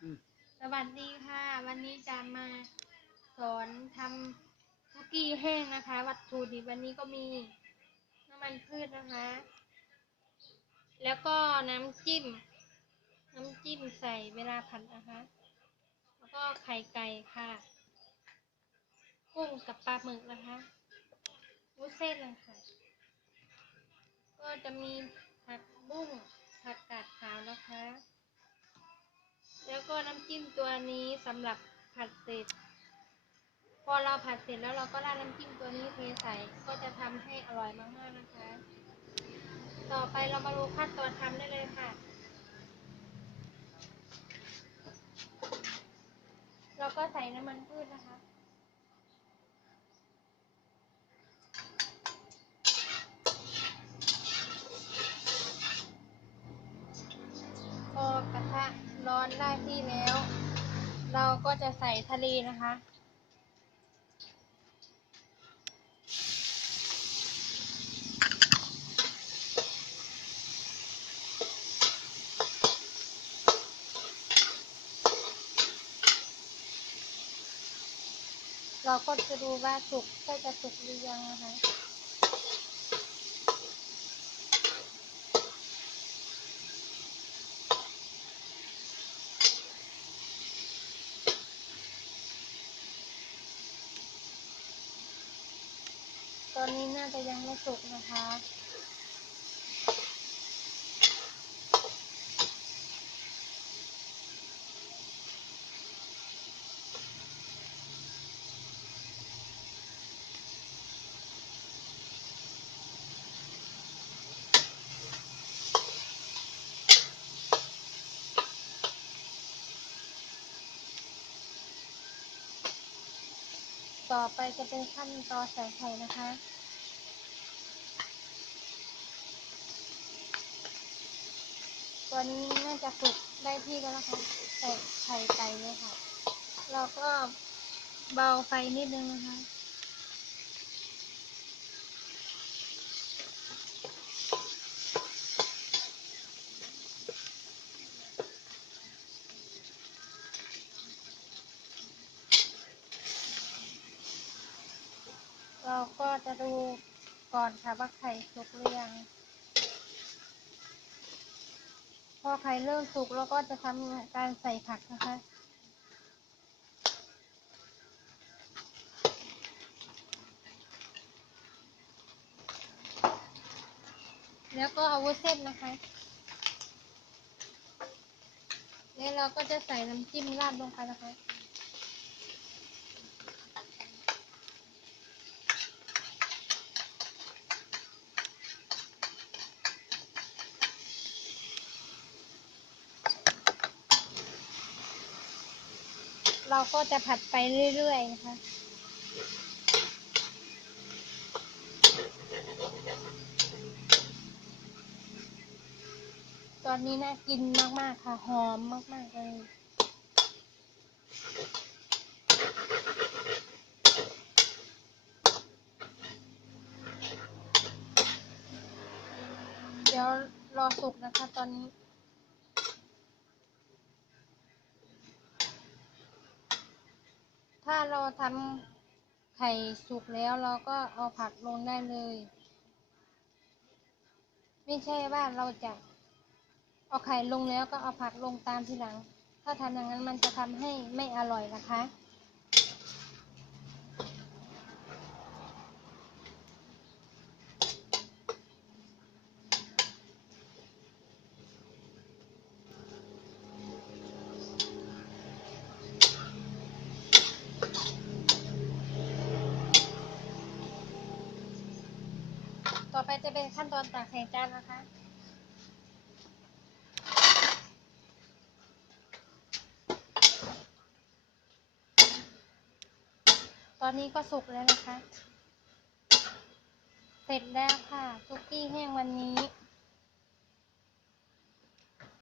สวัสดีค่ะวันนี้จะมาสอนทำคุกกี้แห้งนะคะวัตถุดิบวันนี้ก็มีน้ำมันพืชนะคะแล้วก็น้ำจิ้มใส่เวลาผัดนะคะแล้วก็ไข่ไก่ค่ะกุ้งกับปลาหมึกนะคะวุ้นเส้นนะคะก็จะมีผักบุ้งผักกาดขาวนะคะแล้วก็น้ำจิ้มตัวนี้สำหรับผัดเสร็จพอเราผัดเสร็จแล้วเราก็ราดน้ำจิ้มตัวนี้เทใส่ก็จะทำให้อร่อยมากๆนะคะต่อไปเรามาดูขั้นตอนทำได้เลยค่ะเราก็ใส่น้ำมันพืชนะคะพอกระทะร้อนได้ที่แล้วเราก็จะใส่ทะเลนะคะเราก็จะดูว่าสุกใกล้จะสุกหรือยังนะคะตอนนี้น่าจะยังไม่สุกนะคะต่อไปจะเป็นขั้นตอนใส่ไข่นะคะตัวนี้น่าจะสุกได้ที่แล้วนะคะใส่ไข่ไก่เลยค่ะเราก็เบาไฟนิดนึงนะคะเราก็จะดูก่อนค่ะว่าไข่สุกหรือยังพอไข่เริ่มสุกเราก็จะทำการใส่ผักนะคะแล้วก็เอาวุ้นเส้นนะคะแล้วเราก็จะใส่น้ำจิ้มราดลงไปนะคะเราก็จะผัดไปเรื่อยๆนะคะตอนนี้น่ากินมากๆค่ะหอมมากๆเลยเดี๋ยวรอสุกนะคะตอนนี้ถ้าเราทำไข่สุกแล้วเราก็เอาผักลงได้เลยไม่ใช่ว่าเราจะเอาไข่ลงแล้วก็เอาผักลงตามทีหลังถ้าทำอย่างนั้นมันจะทำให้ไม่อร่อยนะคะต่อไปจะเป็นขั้นตอนตักใส่จานนะคะตอนนี้ก็สุกแล้วนะคะเสร็จแล้วค่ะคุกกี้แห้งวันนี้